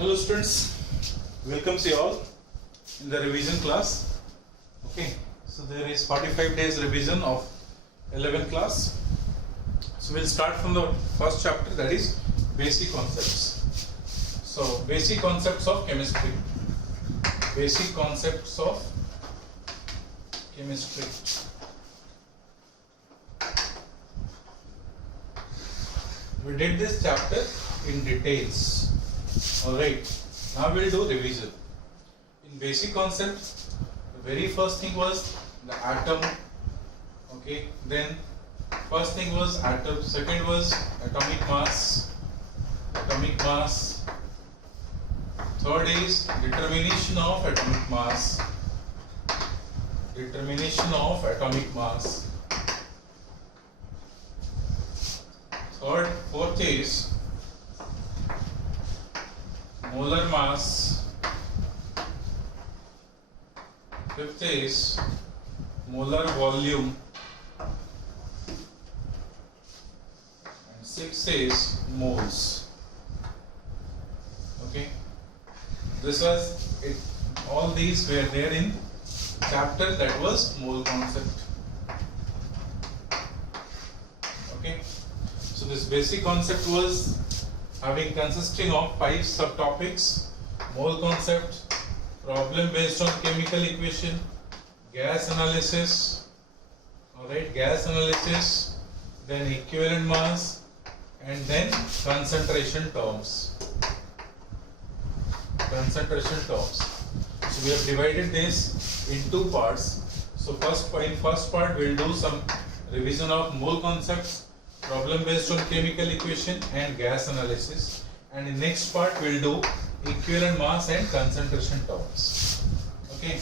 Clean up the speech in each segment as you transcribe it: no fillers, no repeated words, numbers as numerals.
Hello students, welcome you all in the revision class. Okay, so there is 45 days revision of 11th class. So we'll start from the first chapter, that is basic concepts. So basic concepts of chemistry. Basic concepts of chemistry. We did this chapter in details. Alright, now we'll do revision. In basic concepts, the very first thing was the atom. Okay, then first thing was atom, second was atomic mass. Third is determination of atomic mass. Fourth is molar mass. Fifth is molar volume. And sixth is moles. Okay, this was it. All these were there in chapter that was mole concept. Okay, so this basic concept was consisting of 5 subtopics: mole concept, problem based on chemical equation, gas analysis, gas analysis, then equivalent mass, and then concentration terms. So we have divided this in 2 parts. So in first part we'll do some revision of mole concepts, problem based on chemical equation, and gas analysis, and in next part we'll do equivalent mass and concentration terms. Okay,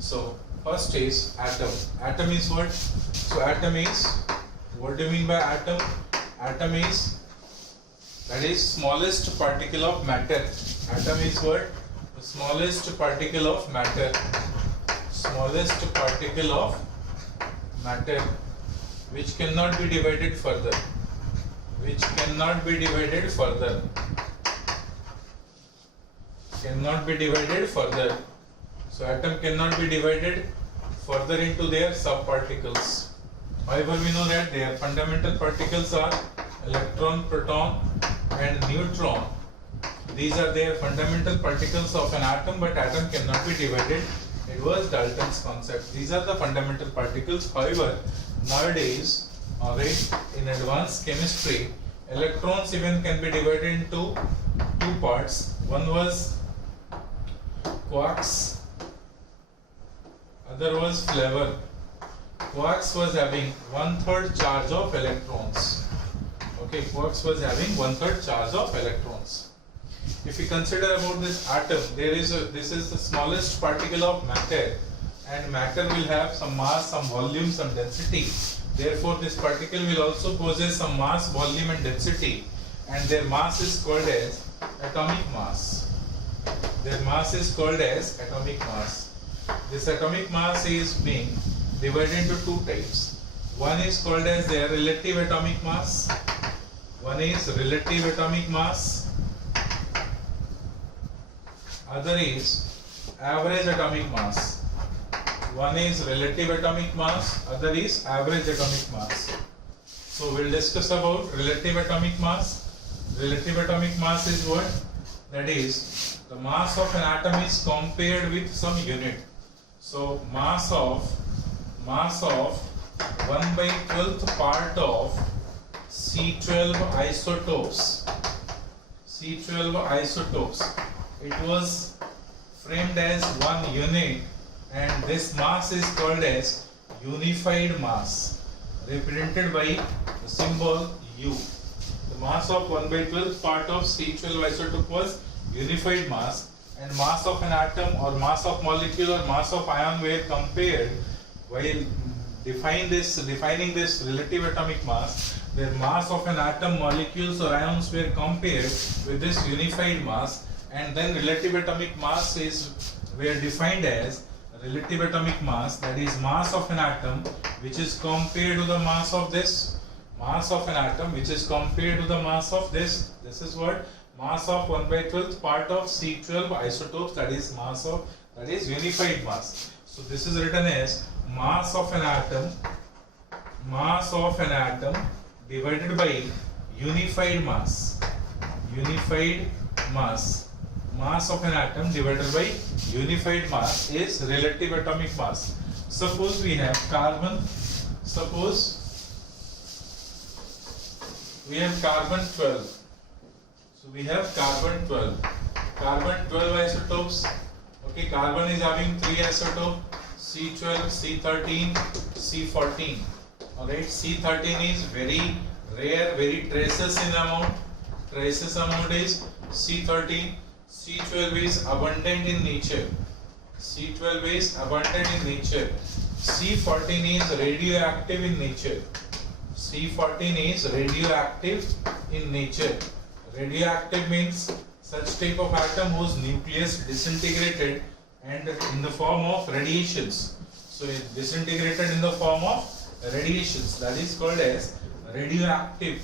so first is atom. Atom is what? So atom is, what do you mean by atom? Atom is, that is smallest particle of matter. Atom is what? The smallest particle of matter. Which cannot be divided further. Cannot be divided further. So atom cannot be divided further into their subparticles. However, we know that their fundamental particles are electron, proton, and neutron. These are their fundamental particles of an atom, but atom cannot be divided. It was Dalton's concept. These are the fundamental particles. However, nowadays, in advanced chemistry, electrons even can be divided into 2 parts. One was quarks, other was flavor. Quarks was having 1/3 charge of electrons. Okay, quarks was having 1/3 charge of electrons. If we consider about this atom, this is the smallest particle of matter, and matter will have some mass, some volume, some density. Therefore, this particle will also possess some mass, volume, and density, and their mass is called as atomic mass. This atomic mass is being divided into 2 types. One is called as their relative atomic mass. Other is average atomic mass. One is relative atomic mass, other is average atomic mass. So we'll discuss about relative atomic mass. Relative atomic mass is what? That is, the mass of an atom is compared with some unit. So mass of 1/12th part of C12 isotopes. It was framed as 1 unit, and this mass is called as unified mass, represented by the symbol U. The mass of 1/12th part of C12 isotope was unified mass, and mass of an atom or mass of molecule or mass of ion were compared. While defining this relative atomic mass, where mass of an atom, molecules or ions were compared with this unified mass, and then relative atomic mass were defined as relative atomic mass, that is mass of an atom which is compared to the mass of this, mass of an atom which is compared to the mass of this. This is what mass of 1 by 12th part of C12 isotopes, that is unified mass. So this is written as mass of an atom divided by unified mass. Mass of an atom divided by unified mass is relative atomic mass. Suppose we have carbon. Suppose we have carbon 12. So we have carbon 12. Carbon 12 isotopes. Okay, carbon is having 3 isotopes: C12, C13, C14. Alright, C13 is very rare, very traces in amount. Traces amount is C13. C12 is abundant in nature. C12 is abundant in nature. C14 is radioactive in nature. C14 is radioactive in nature. Radioactive means such type of atom whose nucleus disintegrated and in the form of radiations. So it disintegrated in the form of radiations. That is called as radioactivity.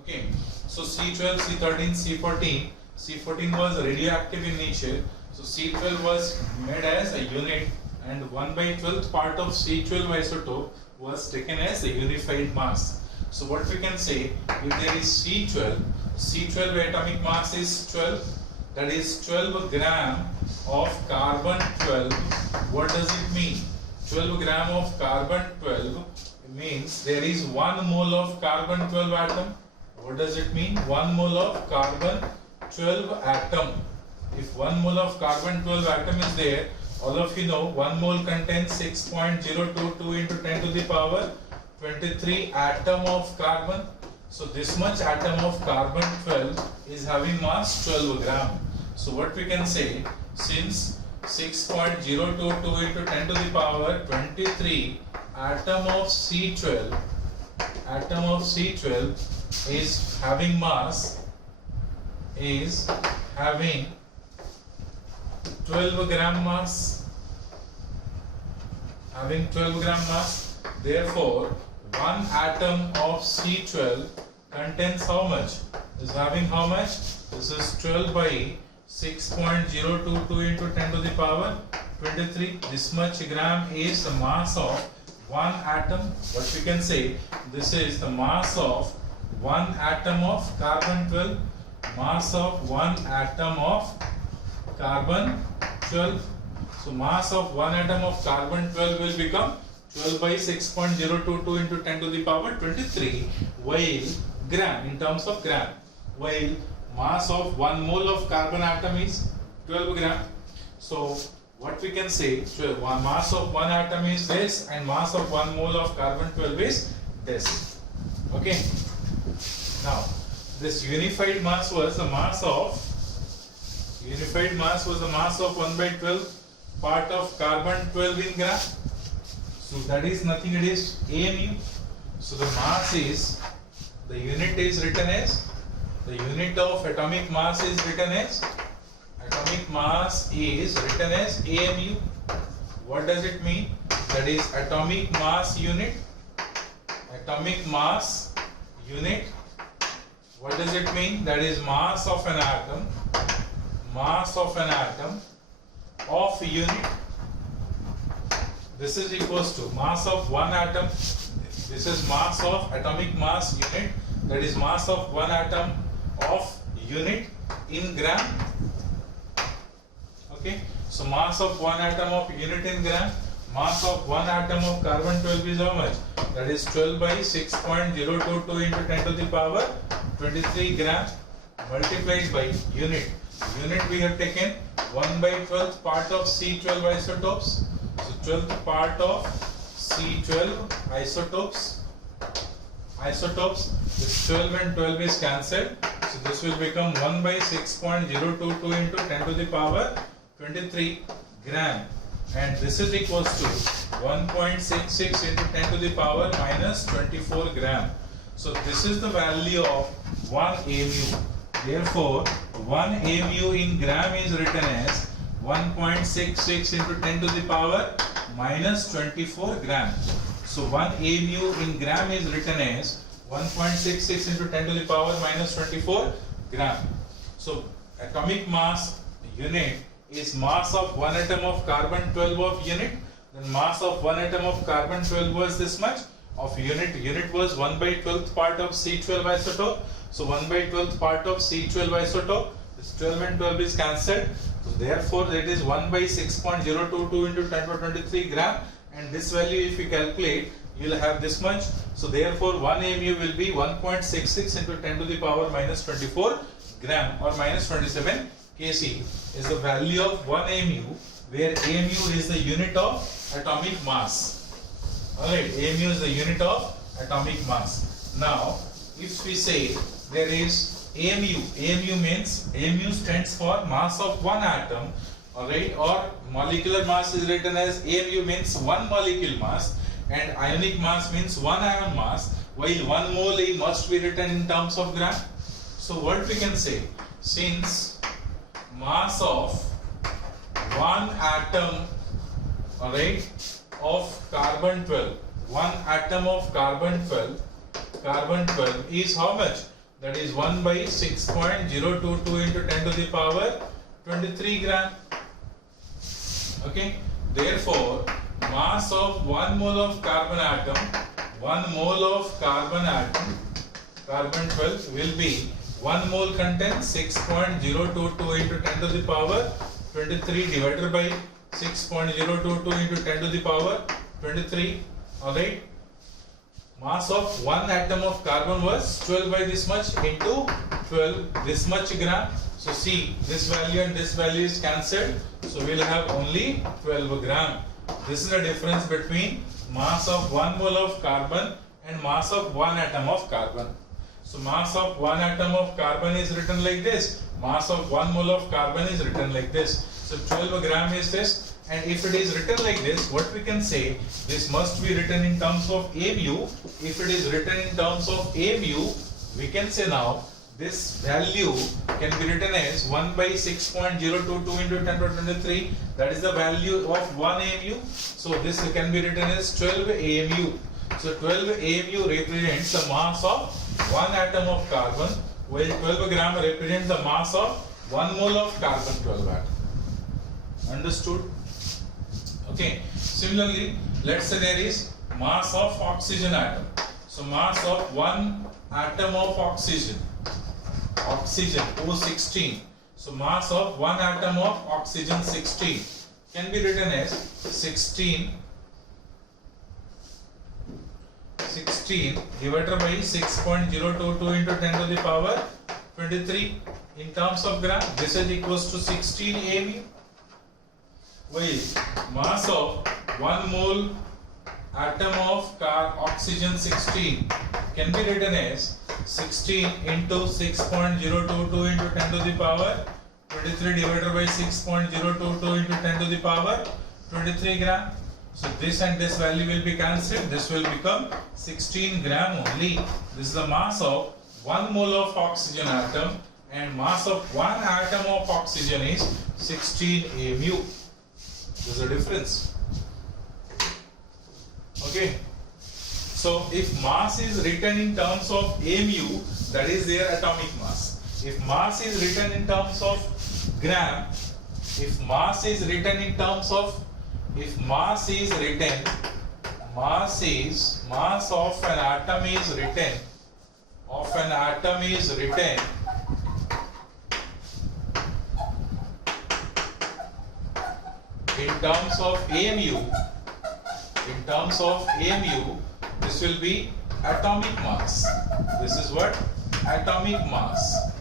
Okay. So C12, C13, C14. C14 was radioactive in nature. So C12 was made as a unit, and 1 by 12th part of C12 isotope was taken as a unified mass. So what we can say, if there is C12 atomic mass is 12, that is 12 gram of carbon 12. What does it mean? 12 gram of carbon 12 means there is 1 mole of carbon 12 atom. What does it mean? 1 mole of carbon 12 atom. If 1 mole of carbon 12 atom is there, all of you know 1 mole contains 6.022 into 10 to the power 23 atom of carbon. So this much atom of carbon 12 is having mass 12 gram. So what we can say, since 6.022 into 10 to the power 23 atom of C12 is having mass, is having 12 gram mass, therefore 1 atom of C12 contains how much? Is having how much? This is 12 by 6.022 into 10 to the power 23. This much gram is the mass of 1 atom. What we can say, this is the mass of 1 atom of carbon 12. Mass of 1 atom of carbon 12. So mass of 1 atom of carbon 12 will become 12 by 6.022 into 10 to the power 23, while gram, in terms of gram, while mass of 1 mole of carbon atom is 12 gram. So what we can say, mass of 1 atom is this and mass of 1 mole of carbon 12 is this. Okay. Now this unified mass was the mass of 1 by 12 part of carbon 12 in gram. So that is nothing, it is AMU. So the mass is, the unit is written as, the unit of atomic mass is written as AMU. What does it mean? That is atomic mass unit. What does it mean? That is mass of an atom of unit. This is equals to mass of 1 atom. This is mass of atomic mass unit, that is mass of 1 atom of unit in gram. Okay, so mass of 1 atom of unit in gram. Mass of 1 atom of carbon 12 is how much? That is 12 by 6.022 into 10 to the power 23 gram multiplied by unit. Unit we have taken 1 by 12th part of C12 isotopes. So 12th part of C12 isotopes, this 12 and 12 is cancelled. So this will become 1 by 6.022 into 10 to the power 23 gram, and this is equals to 1.66 into 10 to the power minus 24 gram. So this is the value of 1 AMU. Therefore 1 AMU in gram is written as 1.66 into 10 to the power minus 24 gram. So 1 AMU in gram is written as 1.66 into 10 to the power minus 24 gram. So atomic mass unit is mass of one atom of carbon 12 of unit. Then mass of one atom of carbon 12 was this much of unit. Unit was 1 by 12th part of C12 isotope. So 1 by 12th part of C12 isotope. This 12 and 12 is cancelled. So therefore it is 1 by 6.022 into 10 to the 23 gram. And this value, if you calculate, you will have this much. So therefore 1 AMU will be 1.66 into 10 to the power minus 24 gram or minus 27 kc is the value of 1 AMU, where AMU is the unit of atomic mass. Alright, AMU is the unit of atomic mass. Now, if we say there is AMU, AMU stands for mass of one atom, alright, or molecular mass is written as AMU means one molecule mass, and ionic mass means one ion mass, while 1 mole must be written in terms of gram. So what we can say, since mass of one atom, alright, of carbon 12, one atom of carbon 12 is how much? That is 1 by 6.022 into 10 to the power 23 gram. Okay, therefore mass of 1 mole of carbon atom, 1 mole of carbon atom, carbon 12 will be 1 mole contains 6.022 into 10 to the power 23 divided by 6.022 into 10 to the power 23. Alright, mass of one atom of carbon was 12 by this much into 12 this much gram. So see, this value and this value is cancelled, so we will have only 12 gram. This is the difference between mass of 1 mole of carbon and mass of one atom of carbon. So mass of one atom of carbon is written like this, mass of 1 mole of carbon is written like this. So 12 gram is this, and if it is written like this, what we can say, this must be written in terms of AMU. If it is written in terms of AMU, we can say now this value can be written as 1 by 6.022 into 10 to the 23, that is the value of 1 AMU. So this can be written as 12 AMU. So 12 AMU represents the mass of one atom of carbon, while 12 gram represents the mass of 1 mole of carbon 12 atom. Understood? Okay. Similarly, let's say there is mass of oxygen atom. So mass of one atom of oxygen O16. So mass of one atom of oxygen 16 can be written as 16 divided by 6.022 into 10 to the power 23 in terms of gram. This is equals to 16 AMU. While mass of 1 mole atom of oxygen 16 can be written as 16 into 6.022 into 10 to the power 23 divided by 6.022 into 10 to the power 23 gram. So this and this value will be cancelled. This will become 16 gram only. This is the mass of 1 mole of oxygen atom, and mass of one atom of oxygen is 16 AMU. There's a difference. Okay. So if mass is written in terms of AMU, that is their atomic mass. If mass is written in terms of gram, mass of an atom is written in terms of AMU, this will be atomic mass. This is what? Atomic mass.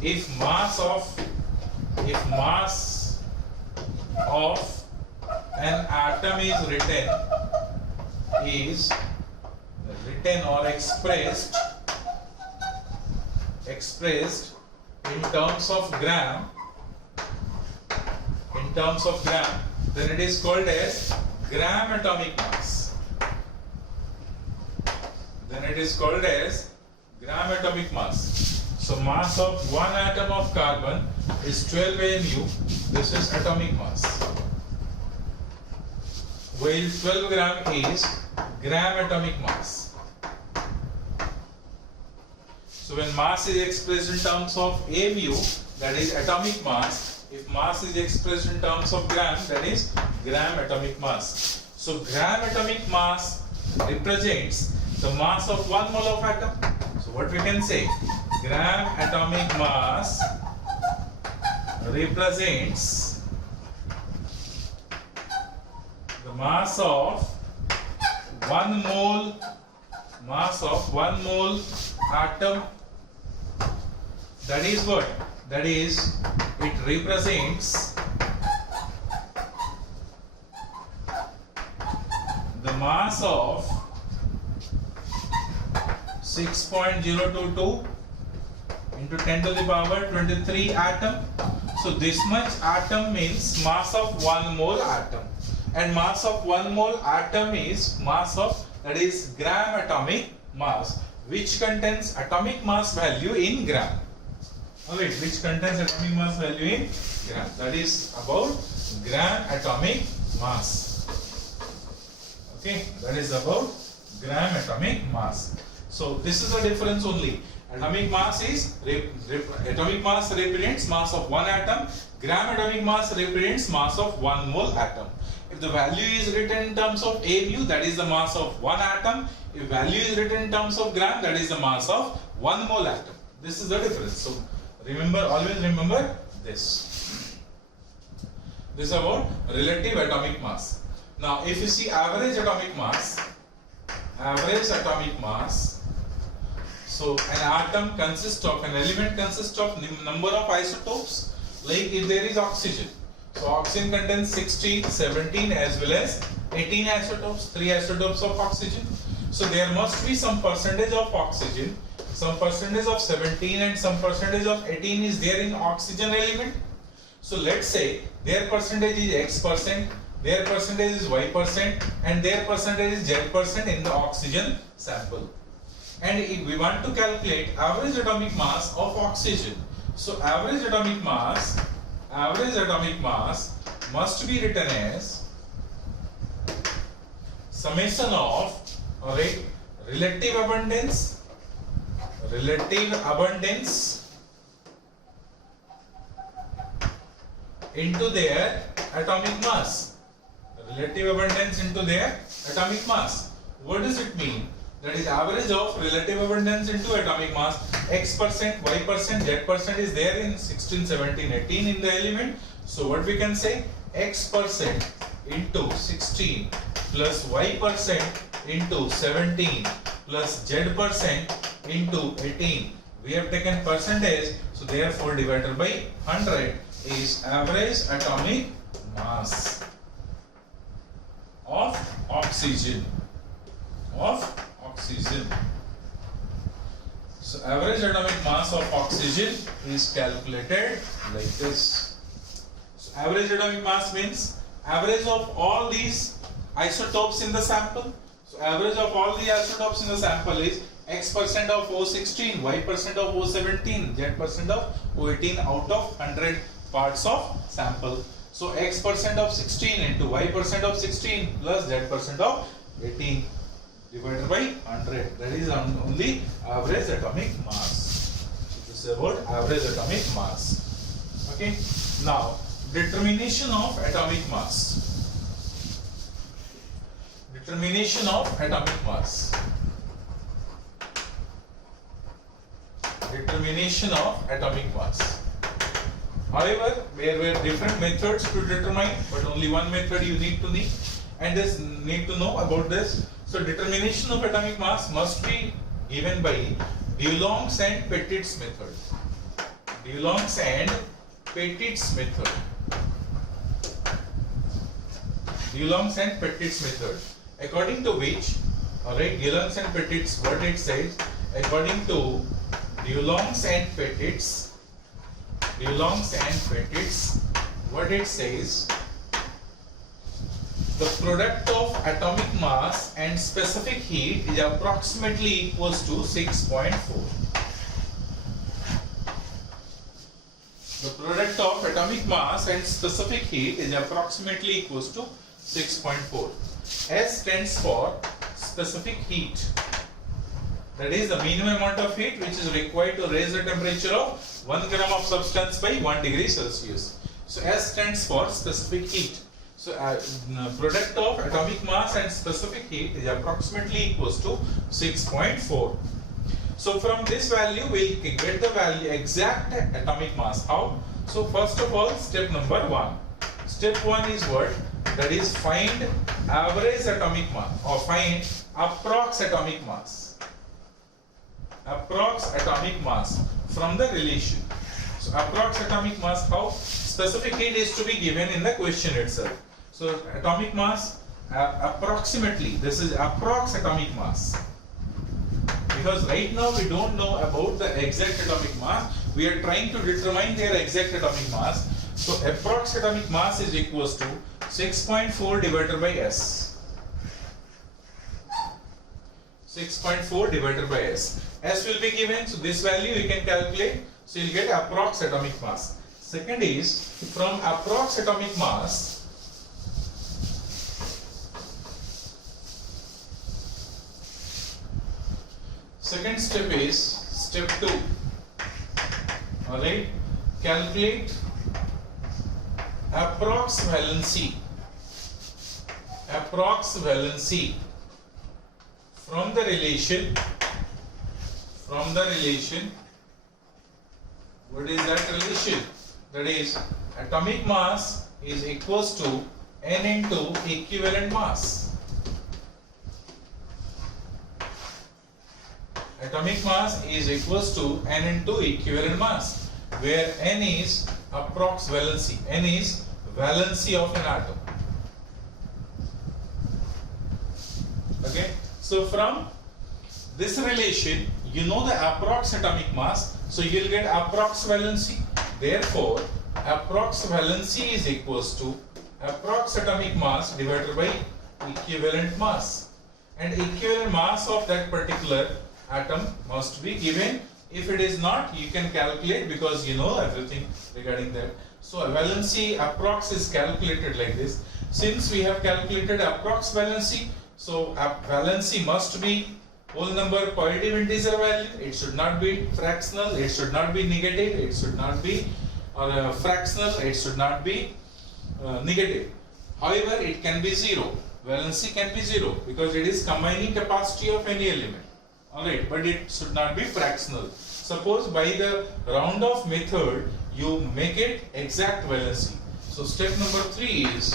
If mass of an atom is written or expressed in terms of gram, then it is called as gram atomic mass. So mass of one atom of carbon is 12 AMU. This is atomic mass. While 12 gram is gram atomic mass. So when mass is expressed in terms of mu, that is atomic mass. If mass is expressed in terms of gram, that is gram atomic mass. So gram atomic mass represents the mass of 1 mole of atom. So what we can say, gram atomic mass represents the mass of 1 mole atom. That is what? That is, it represents the mass of 6.022 into 10 to the power 23 atom. So this much atom means mass of 1 mole atom, and mass of 1 mole atom is mass of, that is gram atomic mass, which contains atomic mass value in gram. Alright, which contains atomic mass value in gram. That is about gram atomic mass. Okay, that is about gram atomic mass. So this is the difference only. Atomic mass is atomic mass represents mass of 1 atom. Gram atomic mass represents mass of 1 mole atom. If the value is written in terms of mu, that is the mass of 1 atom. If value is written in terms of gram, that is the mass of 1 mole atom. This is the difference. So remember, always remember this. This is about relative atomic mass. Now if you see average atomic mass, so an atom consists of, an element consists of number of isotopes. Like if there is oxygen, so oxygen contains 16, 17 as well as 18 isotopes, 3 isotopes of oxygen. So there must be some percentage of oxygen, some percentage of 17 and some percentage of 18 is there in oxygen element. So let's say their percentage is X percent, their percentage is Y percent, and their percentage is Z percent in the oxygen sample. And if we want to calculate average atomic mass of oxygen, so average atomic mass must be written as summation of, alright, relative abundance into their atomic mass. Relative abundance into their atomic mass. What does it mean? That is average of relative abundance into atomic mass. X percent, Y percent, Z percent is there in 16, 17, 18 in the element. So what we can say? X percent into 16 plus Y percent into 17 plus Z percent into 18. We have taken percentage, so therefore divided by 100 is average atomic mass of oxygen. So average atomic mass of oxygen is calculated like this. So average atomic mass means average of all these isotopes in the sample. So average of all the isotopes in the sample is X percent of O16, Y percent of O17, Z percent of O18 out of 100 parts of sample. So X percent of 16 into Y percent of 16 plus Z percent of 18 divided by 100. That is only average atomic mass. So this is about average atomic mass. Okay. Now determination of atomic mass. Determination of atomic mass. Determination of atomic mass. However, there were different methods to determine, but only one method you need to know about this. So determination of atomic mass must be given by Dulong's and Petit's method. Dulong's and Petit's method. Dulong's and Petit's method. According to which, alright, Dulong's and Petit's, what it says, according to Dulong's and Petit's, what it says, the product of atomic mass and specific heat is approximately equals to 6.4. The product of atomic mass and specific heat is approximately equals to 6.4. S stands for specific heat. That is the minimum amount of heat which is required to raise the temperature of 1 gram of substance by 1 degree Celsius. So S stands for specific heat. So product of atomic mass and specific heat is approximately equals to 6.4. So from this value we will get the value exact atomic mass. How? So first of all, step number 1. Step 1 is what? That is find average atomic mass or find approx atomic mass. Approx atomic mass from the relation. So approx atomic mass, how? Specific heat is to be given in the question itself. So atomic mass approximately, this is approx atomic mass. Because right now we don't know about the exact atomic mass, we are trying to determine their exact atomic mass. So approx atomic mass is equals to 6.4 divided by S. 6.4 divided by S. S will be given, so this value you can calculate. So you will get approx atomic mass. Second is from approx atomic mass. Second step is step 2. Alright, calculate approx valency. Approx valency from the relation. From the relation. What is that relation? That is atomic mass is equals to N into equivalent mass. Atomic mass is equals to N into equivalent mass, where N is approx valency. N is valency of an atom. Okay, so from this relation, you know the approx atomic mass, so you will get approx valency. Therefore, approx valency is equals to approx atomic mass divided by equivalent mass. And equivalent mass of that particular atom must be given. If it is not, you can calculate because you know everything regarding that. So valency approx is calculated like this. Since we have calculated approx valency, so valency must be whole number positive integer value. It should not be fractional, it should not be negative, it should not be fractional, it should not be negative. However, it can be 0. Valency can be 0 because it is combining capacity of any element. Alright, but it should not be fractional. Suppose by the round off method you make it exact valency. So step number 3 is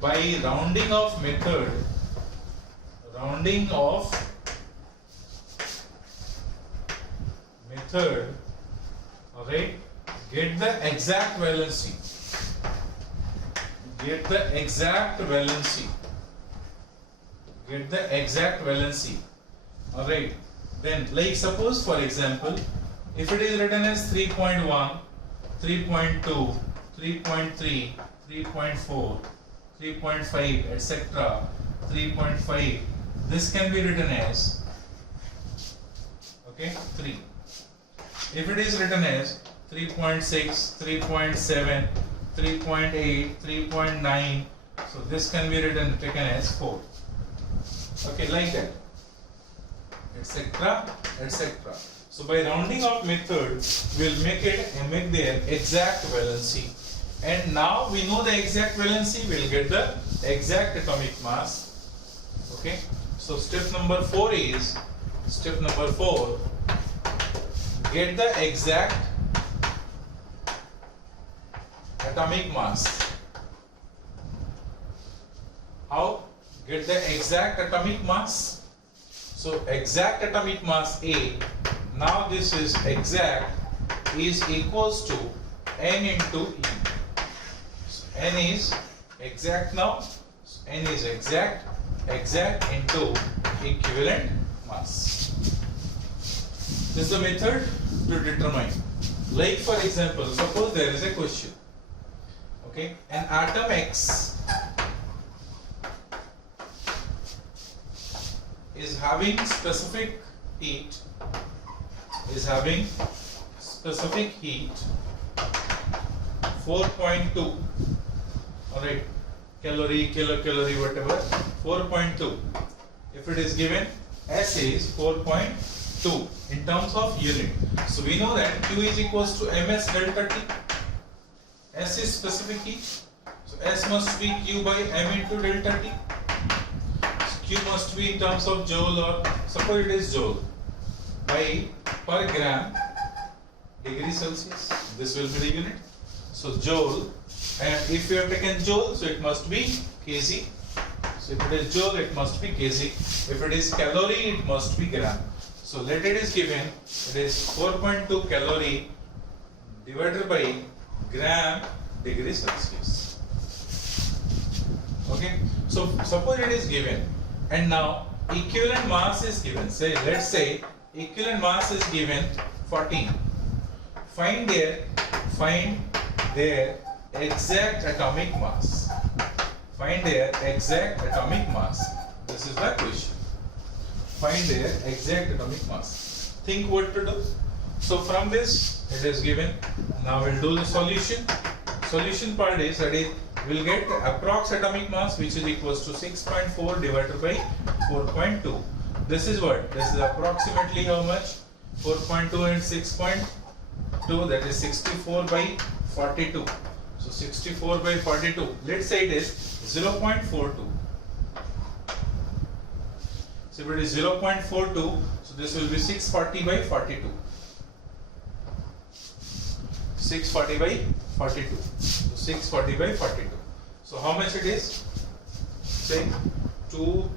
by rounding off method, alright, get the exact valency. Get the exact valency. Alright, then like suppose for example, if it is written as 3.1, 3.2, 3.3, 3.4, 3.5, etc., 3.5, this can be written as 3. If it is written as 3.6, 3.7, 3.8, 3.9, so this can be taken as 4. Okay, like that, etc., etc. So by rounding off method, we will make their exact valency. And now we know the exact valency, we will get the exact atomic mass. Okay, so step number 4 is get the exact atomic mass. How? Get the exact atomic mass. So exact atomic mass A, now this is exact, is equals to N into E. So N is exact now. So N is exact into equivalent mass. This is the method to determine. Like for example, suppose there is a question. Okay, an atom X is having specific heat 4.2. Alright, kilocalorie, whatever, 4.2. if it is given S is 4.2 in terms of unit. So we know that Q is equals to ms delta T. S is specific heat, so S must be Q by m into delta T. So Q must be in terms of joule, or suppose it is joule by per gram degree Celsius. This will be the unit. So joule, and if you have taken joule, so it must be kg. So if it is joule, it must be kg. If it is calorie, it must be gram. So let it is given, it is 4.2 calorie divided by gram degree Celsius. Okay. So suppose it is given, and now equivalent mass is given. Say, let's say equivalent mass is given 14. Find their exact atomic mass. Find their exact atomic mass. This is the question. Find their exact atomic mass. Think what to do. So from this it is given. Now we'll do the solution. Solution part is that we'll get approx atomic mass, which is equals to 6.4 divided by 4.2. This is what? This is approximately how much? 4.2 and 6.2, that is 64 by 42. So 64 by 42. Let's say it is 0.42. So if it is 0.42, so this will be 640 by 42. 640 by 42. So 640 by 42. So how much it is? Say 2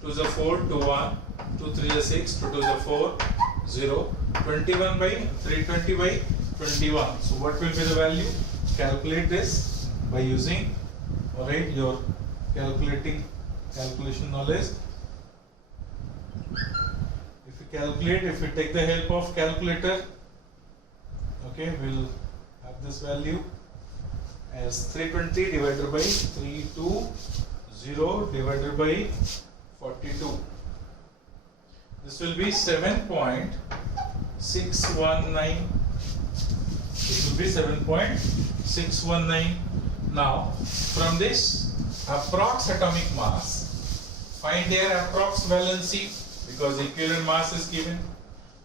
to the 4, 2 1, 2 3 the 6, 2 to the 4, 0, 21 by 320 by 21. So what will be the value? Calculate this by using, alright, your calculation knowledge. If you calculate, if you take the help of calculator, okay, we'll have this value as 320 divided by 320 divided by 42. This will be 7.619. It will be 7.619. Now, from this approx atomic mass, find their approx valency, because equivalent mass is given.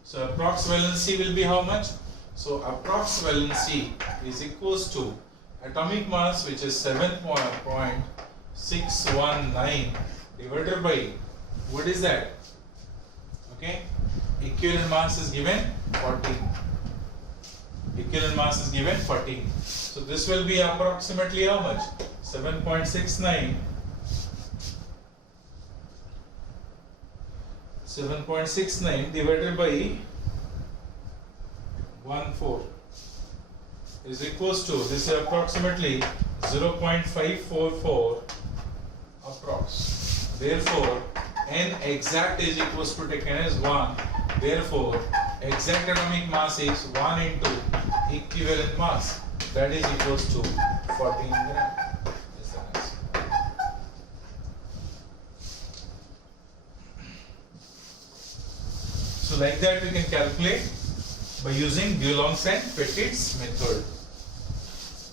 So approx valency will be how much? So approx valency is equals to atomic mass, which is 7.619 divided by, what is that? Okay, equivalent mass is given 14. Equivalent mass is given 14. So this will be approximately how much? 7.69. 7.69 divided by 14 is equals to, this is approximately 0.544 approx. Therefore, n exact is equals to taken as 1. Therefore, exact atomic mass is 1 into equivalent mass, that is equals to 14 gram. Is the answer. So like that we can calculate by using Dulong's and Petit's method.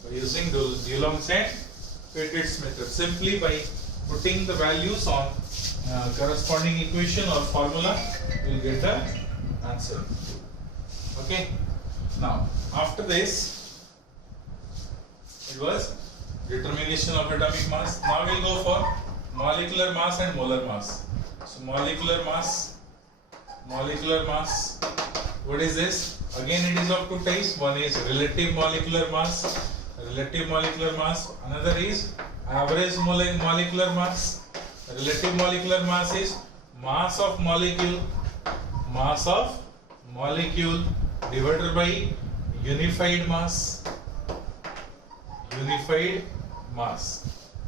By using Dulong's and Petit's method, simply by putting the values on corresponding equation or formula, you will get the answer. Okay. Now, after this, it was determination of atomic mass. Now we will go for molecular mass and molar mass. So molecular mass. What is this? Again, it is of two types. One is relative molecular mass. Another is average molecular mass. Relative molecular mass is mass of molecule divided by unified mass.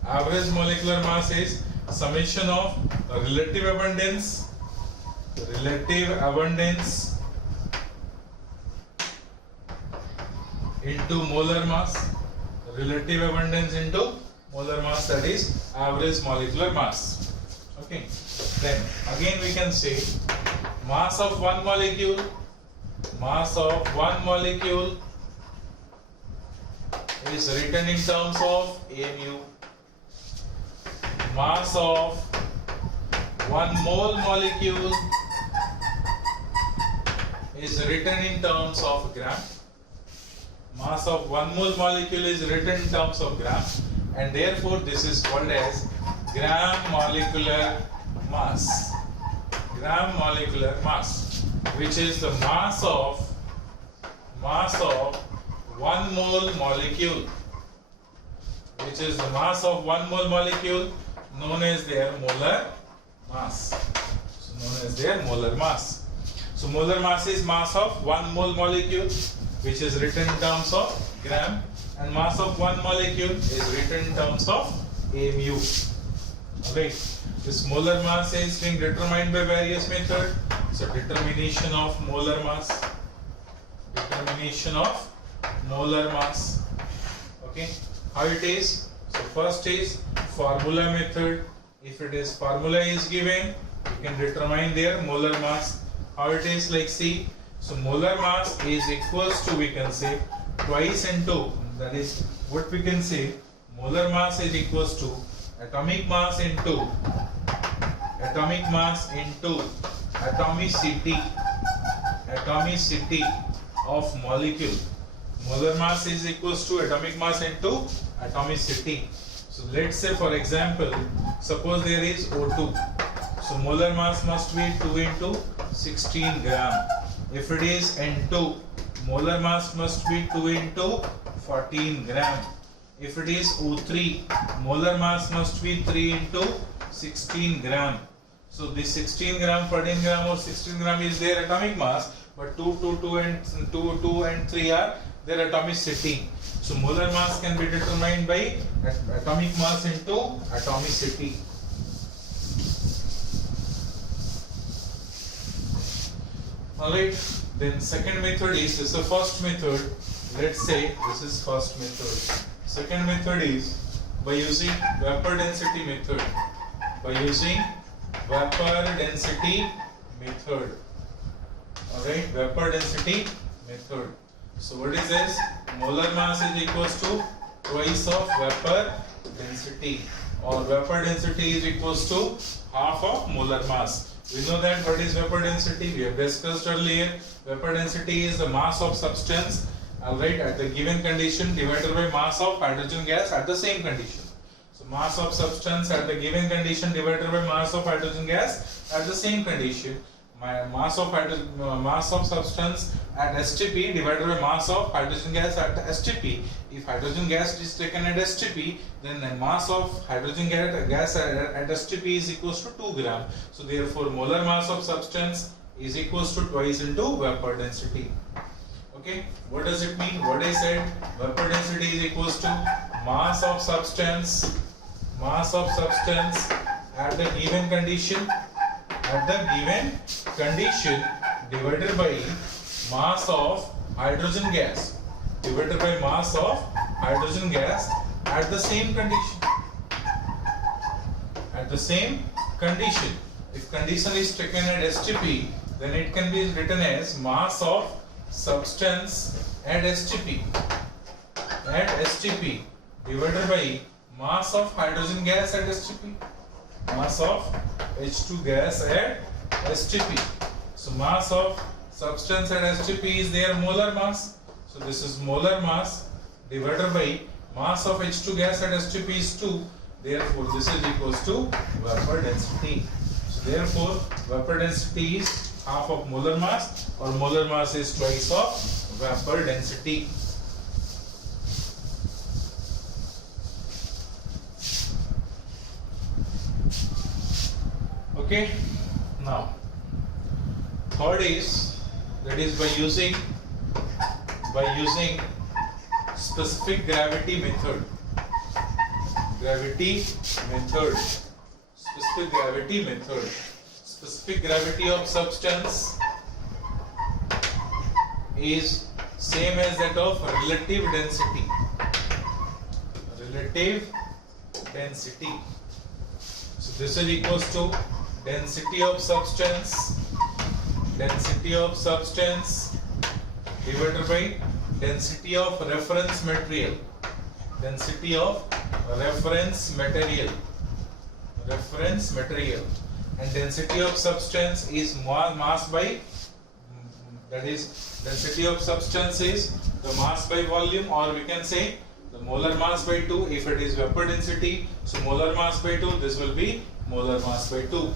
Average molecular mass is summation of relative abundance into molar mass. Relative abundance into molar mass, that is average molecular mass. Okay. Then again we can say mass of one molecule is written in terms of mu. Mass of 1 mole molecule is written in terms of gram. Mass of 1 mole molecule is written in terms of gram, and therefore this is called as gram molecular mass. Gram molecular mass, which is the mass of 1 mole molecule, which is the mass of 1 mole molecule, known as their molar mass. So known as their molar mass. So molar mass is mass of 1 mole molecule, which is written in terms of gram, and mass of 1 molecule is written in terms of mu. Okay, this molar mass is being determined by various methods. So determination of molar mass, determination of molar mass. Okay, how it is? So first is formula method. If it is formula is given, you can determine their molar mass. How it is, like see, so molar mass is equals to, we can say, twice into, that is what we can say, molar mass is equals to atomic mass into atomicity of molecule. Molar mass is equals to atomic mass into atomicity. So let's say, for example, suppose there is O2. So molar mass must be 2 into 16 gram. If it is N2, molar mass must be 2 into 14 gram. If it is O3, molar mass must be 3 into 16 gram. So this 16 gram, 14 gram or 16 gram is their atomic mass, but 2 and 3 are their atomicity. So molar mass can be determined by atomic mass into atomicity. Alright, then second method is, this is the first method. Let's say this is first method. Second method is by using vapor density method. By using vapor density method. Alright, vapor density method. So what is this? Molar mass is equals to twice of vapor density, or vapor density is equals to half of molar mass. We know that what is vapor density? We have discussed earlier. Vapor density is the mass of substance, alright, at the given condition divided by mass of hydrogen gas at the same condition. So mass of substance at the given condition divided by mass of hydrogen gas at the same condition. My mass of substance at STP divided by mass of hydrogen gas at STP. If hydrogen gas is taken at STP, then the mass of hydrogen gas at STP is equals to 2 gram. So therefore molar mass of substance is equals to twice into vapor density. Okay, what does it mean? What I said, vapor density is equals to mass of substance at the given condition divided by mass of hydrogen gas at the same condition. If condition is taken at STP, then it can be written as mass of substance at STP divided by mass of hydrogen gas at STP, mass of H2 gas at STP. So mass of substance at STP is their molar mass. So this is molar mass divided by mass of H2 gas at STP is 2. Therefore this is equals to vapor density. So therefore vapor density is half of molar mass, or molar mass is twice of vapor density. Okay, now third is, that is by using specific gravity method. Specific gravity of substance is same as that of relative density. So this is equals to density of substance divided by density of reference material. and density of substance is mass by, that is density of substance is the mass by volume, or we can say the molar mass by 2 if it is vapor density. So molar mass by 2, this will be molar mass by 2.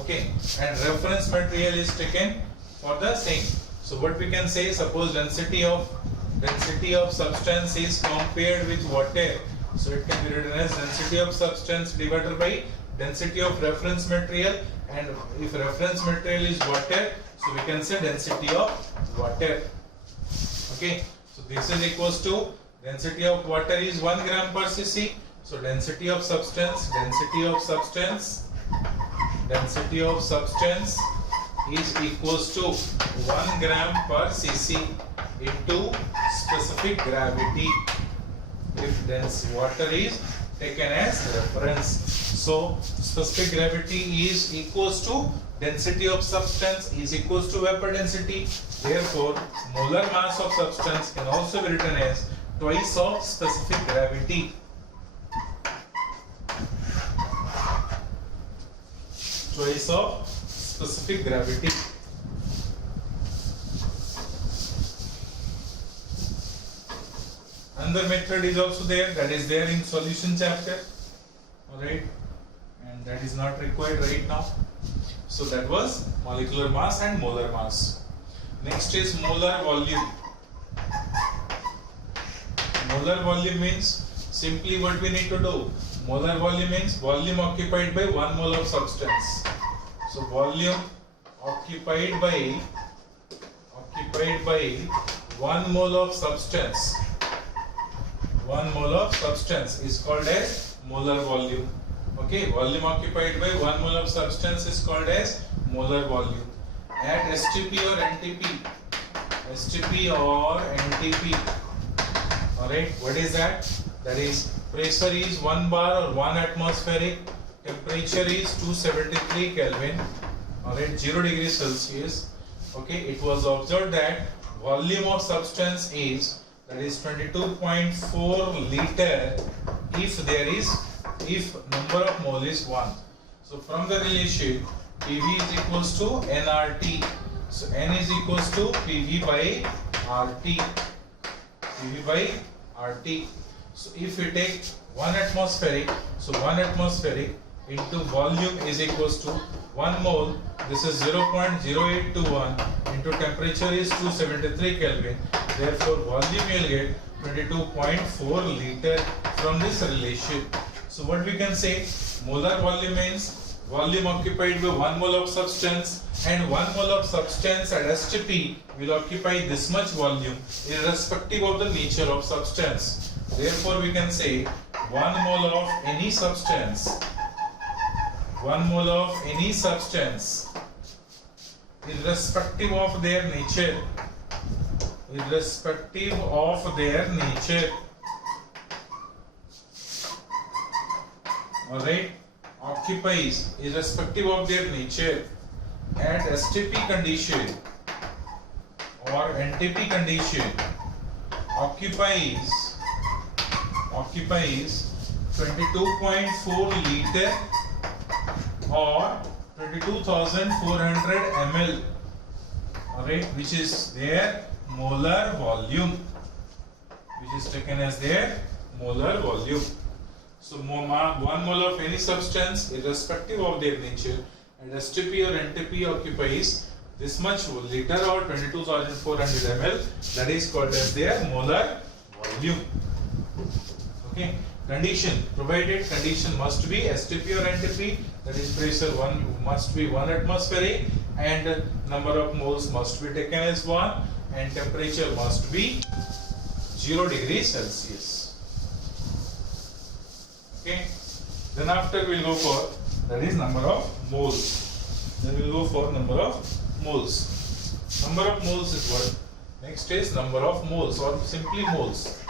Okay, and reference material is taken for the same. So what we can say, suppose density of substance is compared with water, so it can be written as density of substance divided by density of reference material, and if reference material is water, so we can say density of water. Okay, so this is equals to density of water is 1 gram per cc, so density of substance is equals to 1 gram per cc into specific gravity if dense water is taken as reference. So specific gravity is equals to density of substance is equals to vapor density. Therefore molar mass of substance can also be written as twice of specific gravity. Twice of specific gravity. Another method is also there, that is there in solution chapter. Alright, and that is not required right now. So that was molecular mass and molar mass. Next is molar volume. Molar volume means simply what we need to do. Molar volume means volume occupied by 1 mole of substance. So volume occupied by 1 mole of substance. 1 mole of substance is called as molar volume. Okay, volume occupied by 1 mole of substance is called as molar volume. At STP or NTP. Alright, what is that? That is pressure is 1 bar or 1 atmospheric, temperature is 273 Kelvin, alright, 0 degrees Celsius. Okay, it was observed that volume of substance is, that is 22.4 liter if number of mole is 1. So from the relationship PV is equals to nRT. So N is equals to PV by RT. So if we take 1 atmospheric, so 1 atmospheric into volume is equals to 1 mole, this is 0.0821 into temperature is 273 Kelvin. Therefore volume you will get 22.4 liter from this relation. So what we can say, molar volume means volume occupied by 1 mole of substance, and 1 mole of substance at STP will occupy this much volume irrespective of the nature of substance. Therefore we can say 1 mole of any substance, irrespective of their nature, alright, occupies irrespective of their nature at STP condition or NTP condition occupies 22.4 liter or 22,400 ml, alright, which is their molar volume, which is taken as their molar volume. So 1 mole of any substance irrespective of their nature and STP or NTP occupies this much liter or 22,400 ml, that is called as their molar volume. Okay, condition, provided condition must be STP or NTP, that is pressure must be 1 atmospheric and number of moles must be taken as 1 and temperature must be 0 degrees Celsius. Okay, then after we will go for, that is number of moles. Then we will go for number of moles. Number of moles is what? Next is number of moles or simply moles.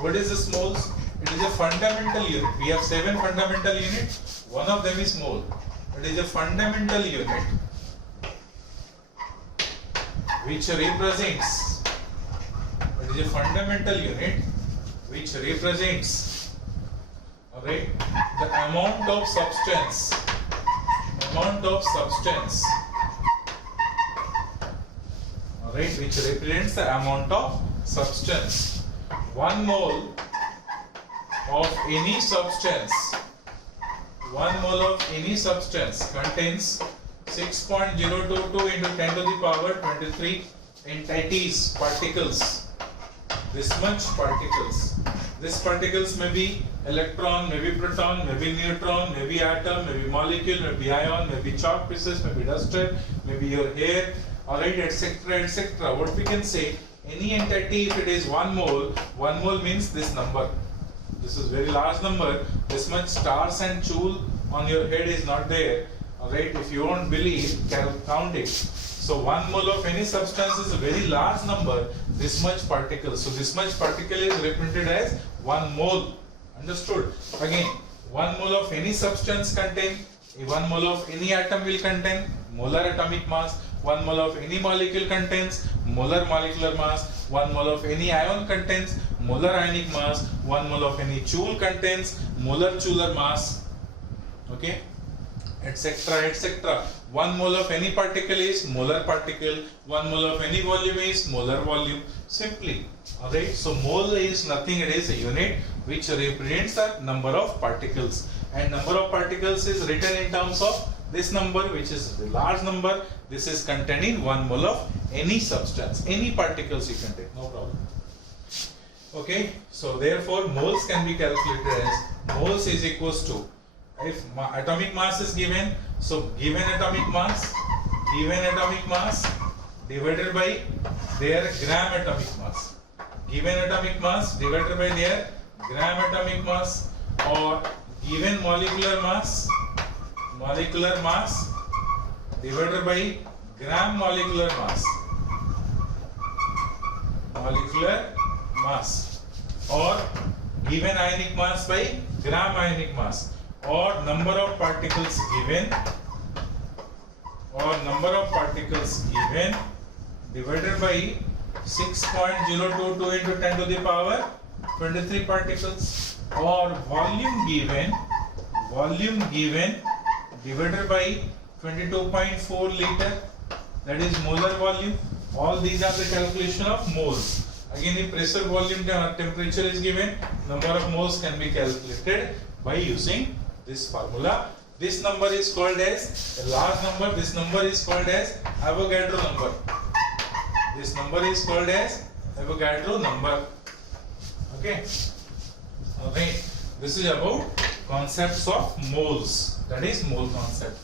What is this moles? It is a fundamental unit. We have 7 fundamental units. One of them is mole. It is a fundamental unit which represents. It is a fundamental unit which represents, alright, the amount of substance amount of substance, alright, which represents the amount of substance. 1 mole of any substance, 1 mole of any substance contains 6.022 into 10 to the power 23 entities, particles. This much particles. These particles may be electron, maybe proton, maybe neutron, maybe atom, maybe molecule, maybe ion, maybe chalk pieces, maybe duster, maybe your hair, alright, etc., etc. What we can say, any entity, if it is 1 mole means this number. This is very large number. This much stars and jewel on your head is not there. Alright, if you won't believe, count it. So 1 mole of any substance is a very large number. This much particle. So this much particle is represented as 1 mole. Understood? Again, 1 mole of any substance contain, 1 mole of any atom will contain molar atomic mass. 1 mole of any molecule contains molar molecular mass. 1 mole of any ion contains molar ionic mass. 1 mole of any joule contains molar joule mass. Okay, etc., etc. 1 mole of any particle is molar particle. 1 mole of any volume is molar volume. Simply, alright. So mole is nothing; it is a unit which represents the number of particles, and number of particles is written in terms of this number, which is the large number. This is contained in 1 mole of any substance, any particles you can take, no problem. Okay, so therefore moles can be calculated as moles is equals to, if atomic mass is given, so given atomic mass divided by their gram atomic mass, given atomic mass divided by their gram atomic mass, or given molecular mass divided by gram molecular mass, or given ionic mass by gram ionic mass, or number of particles given, divided by 6.022 into 10 to the power 23 particles, or volume given divided by 22.4 liter, that is molar volume. All these are the calculation of moles. Again, if pressure, volume, temperature is given, number of moles can be calculated by using this formula. This number is called as a large number. This number is called as Avogadro number. This number is called as Avogadro number. Okay. Alright. This is about concepts of moles. That is mole concept.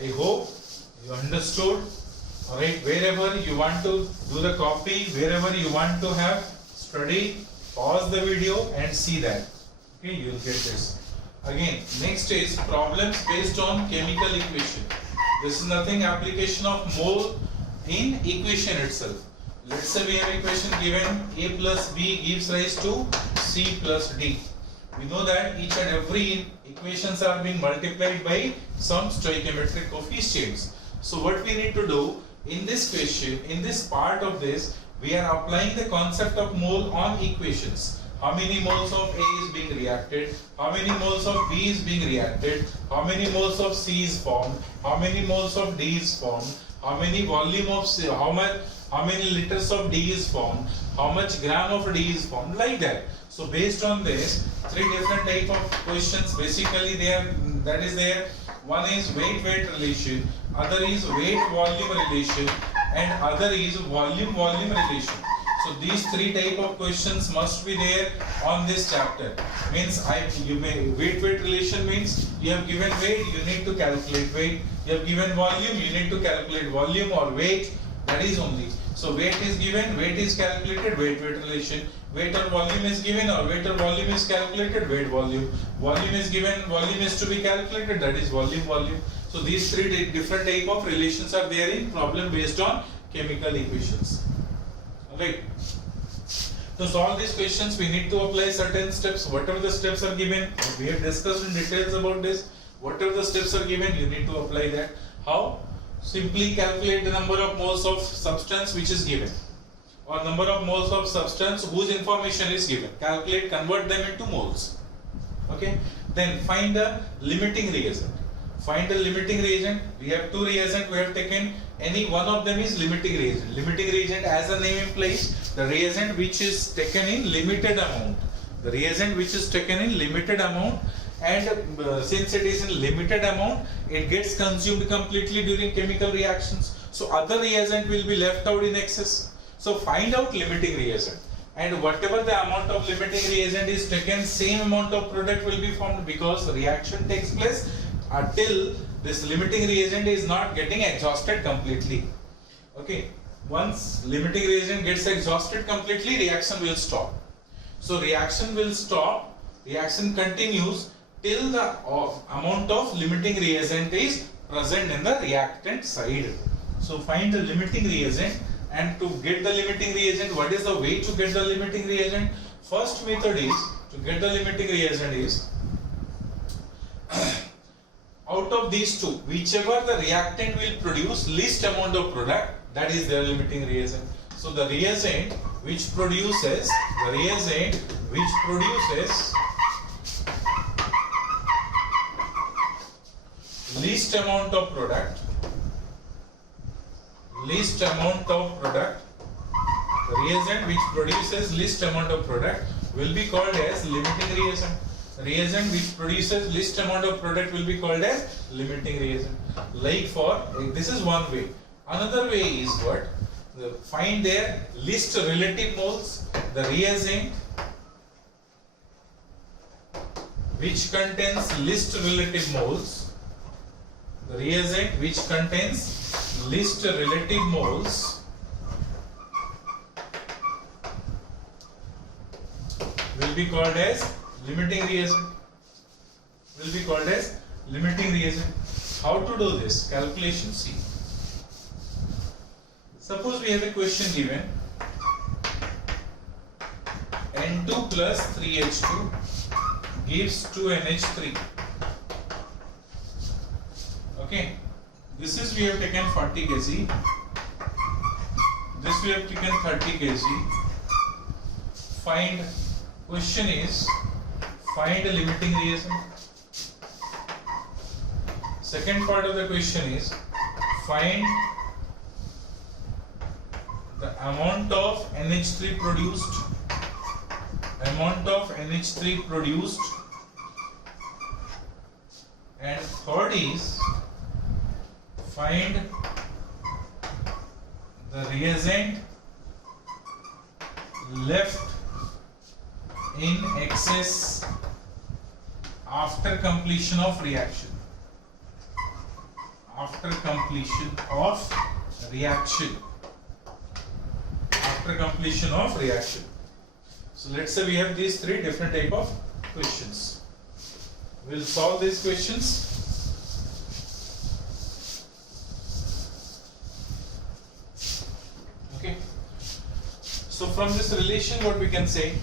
I hope you understood. Alright. Wherever you want to do the copy, wherever you want to have study, pause the video and see that. Okay. You will get this. Again, next is problems based on chemical equation. This is nothing application of mole in equation itself. Let's say we have equation given A plus B gives rise to C plus D. We know that each and every equations are being multiplied by some stoichiometric coefficients. So what we need to do in this question, in this part of this, we are applying the concept of mole on equations. How many moles of A is being reacted, how many moles of B is being reacted, how many moles of C is formed, how many moles of D is formed, how many volume of C, how many liters of D is formed, how much gram of D is formed, like that. So based on this, three different type of questions basically there, that is there. One is weight-weight relation, other is weight-volume relation, and other is volume-volume relation. So these three type of questions must be there on this chapter. Means weight-weight relation means you have given weight, you need to calculate weight. You have given volume, you need to calculate volume or weight. That is only. So weight is given, weight is calculated, weight-weight relation. Weight or volume is given, or weight or volume is calculated, weight volume. Volume is given, volume is to be calculated, that is volume. So these three different type of relations are there in problem based on chemical equations. Alright. To solve these questions, we need to apply certain steps. Whatever the steps are given, we have discussed in details about this. Whatever the steps are given, you need to apply that. How? Simply calculate the number of moles of substance which is given, or number of moles of substance whose information is given. Calculate, convert them into moles. Okay. Then find the limiting reagent. Find the limiting reagent. We have two reagents. We have taken any one of them is limiting reagent. Limiting reagent, as the name implies, the reagent which is taken in limited amount. The reagent which is taken in limited amount, and since it is in limited amount, it gets consumed completely during chemical reactions. So other reagent will be left out in excess. So find out limiting reagent, and whatever the amount of limiting reagent is taken, same amount of product will be formed, because reaction takes place until this limiting reagent is not getting exhausted completely. Okay, once limiting reagent gets exhausted completely, reaction will stop. So reaction will stop, reaction continues till the amount of limiting reagent is present in the reactant side. So find the limiting reagent, and to get the limiting reagent, what is the way to get the limiting reagent? First method is, to get the limiting reagent is, out of these two, whichever the reactant will produce least amount of product, that is their limiting reagent. So the reagent which produces least amount of product, the reagent which produces least amount of product will be called as limiting reagent. Reagent which produces least amount of product will be called as limiting reagent. Like for, this is one way. Another way is what? Find their least relative moles. The reagent which contains least relative moles, the reagent which contains least relative moles will be called as limiting reagent. How to do this? Calculation. See. Suppose we have a question given, N2 plus 3H2 gives 2NH3. Okay. This is, we have taken 40 kg. This we have taken 30 kg. Question is, find a limiting reagent. Second part of the question is, find the amount of NH3 produced. And third is, find the reagent left in excess after completion of reaction. So let's say we have these three different type of questions. We'll solve these questions. Okay. So from this relation, what we can say,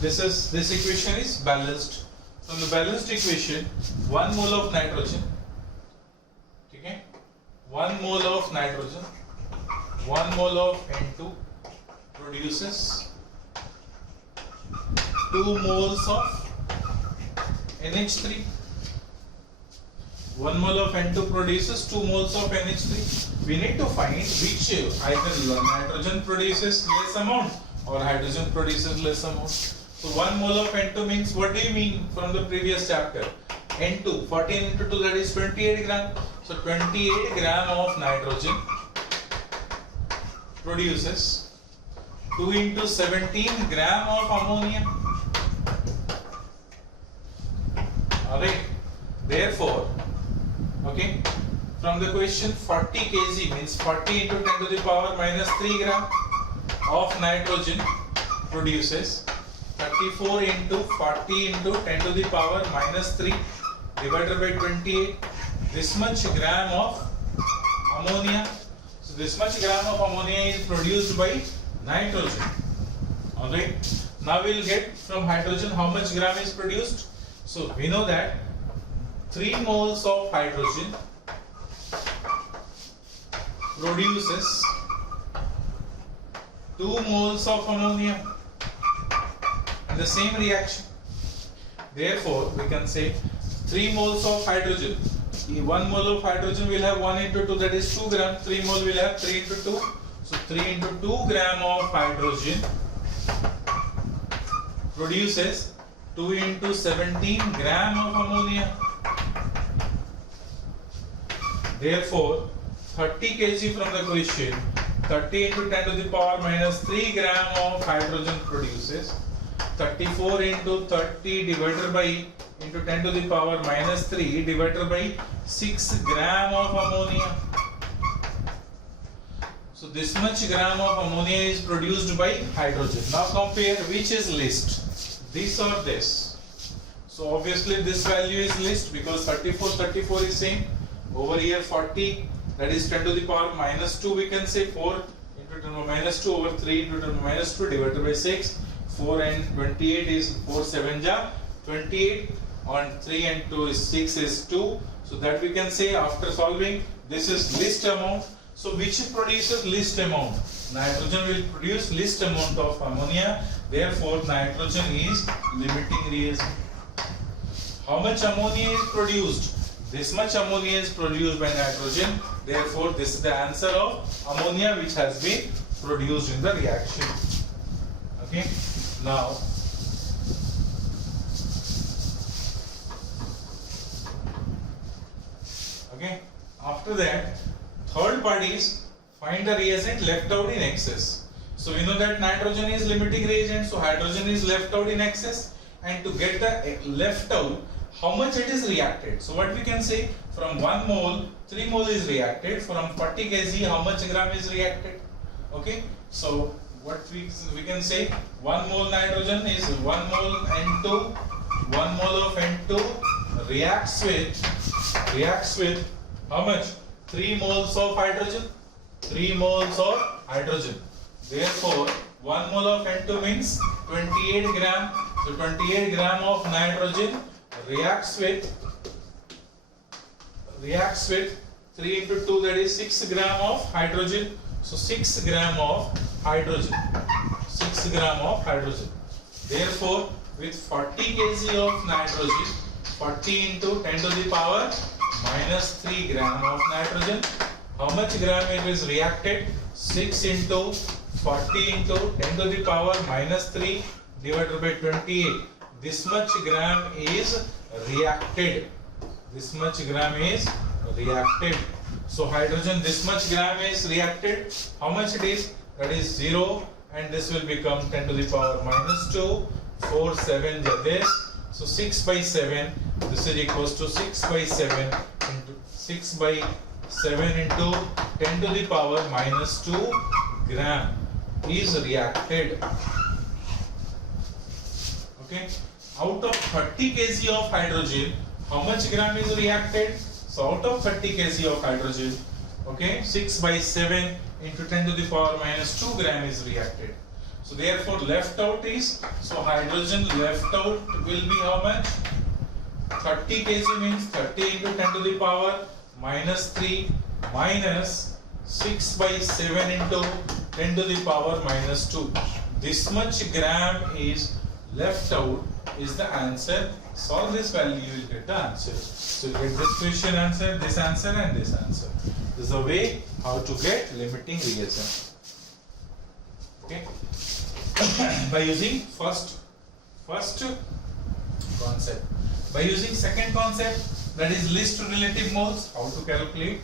this equation is balanced. From the balanced equation, 1 mole of nitrogen, okay, 1 mole of nitrogen, 1 mole of N2 produces 2 moles of NH3. 1 mole of N2 produces 2 moles of NH3. We need to find which either nitrogen produces less amount or hydrogen produces less amount. So 1 mole of N2 means, what do you mean from the previous chapter? N2, 14 into 2, that is 28 gram. So 28 gram of nitrogen produces 2 into 17 gram of ammonia. Alright, therefore, okay, from the question, 40 kg means 40 into 10 to the power minus 3 gram of nitrogen produces 34 into 40 into 10 to the power minus 3 divided by 28, this much gram of ammonia. So this much gram of ammonia is produced by nitrogen. Alright, now we will get from hydrogen how much gram is produced. So we know that 3 moles of hydrogen produces 2 moles of ammonia in the same reaction. Therefore, we can say 3 moles of hydrogen 1 mole of hydrogen will have 1 into 2, that is 2 gram. 3 mole will have 3 into 2. So 3 into 2 gram of hydrogen produces 2 into 17 gram of ammonia. Therefore, 30 kg from the question, 30 into 10 to the power minus 3 gram of hydrogen produces 34 into 30 divided by into 10 to the power minus 3 divided by 6 gram of ammonia. So this much gram of ammonia is produced by hydrogen. Now compare which is least, this or this. So obviously this value is least because 34 is same. Over here 40, that is 10 to the power minus 2, we can say 4 into 10 to the minus 2 over 3 into 10 to the minus 2 divided by 6. 4 and 28 is 4 7 ja 28, on 3 and 2 is 6 is 2. So that we can say after solving, this is least amount. So which produces least amount? Nitrogen will produce least amount of ammonia. Therefore nitrogen is limiting reagent. How much ammonia is produced? This much ammonia is produced by nitrogen. Therefore this is the answer of ammonia which has been produced in the reaction. Okay. Now okay, after that third part is find the reagent left out in excess. So we know that nitrogen is limiting reagent, so hydrogen is left out in excess, and to get the left out, how much it is reacted. So what we can say, from 1 mole 3 mole is reacted, from 40 kg how much gram is reacted. Okay, so what we can say, 1 mole nitrogen is 1 mole N2, 1 mole of N2 reacts with how much? 3 moles of hydrogen. 3 moles of hydrogen. Therefore 1 mole of N2 means 28 gram. So 28 gram of nitrogen reacts with 3 into 2, that is 6 gram of hydrogen. So 6 gram of hydrogen. 6 gram of hydrogen. Therefore with 40 kg of nitrogen, 40 into 10 to the power minus 3 gram of nitrogen, how much gram it is reacted? 6 into 40 into 10 to the power minus 3 divided by 28. This much gram is reacted. This much gram is reacted. So hydrogen, this much gram is reacted. How much it is? That is 0, and this will become 10 to the power minus 2. 4 7 this. So 6 by 7. This is equals to 6 by 7 into 6 by 7 into 10 to the power minus 2 gram is reacted. Okay. Out of 30 kg of hydrogen, how much gram is reacted? So out of 30 kg of hydrogen, okay, 6 by 7 into 10 to the power minus 2 gram is reacted. So therefore left out is, so hydrogen left out will be how much? 30 kg means 30 into 10 to the power minus 3 minus 6 by 7 into 10 to the power minus 2. This much gram is left out is the answer. Solve this value, you will get the answer. So you get this question answer, and this answer. This is the way how to get limiting reagent. Okay. By using first concept. By using second concept, that is least relative moles, how to calculate.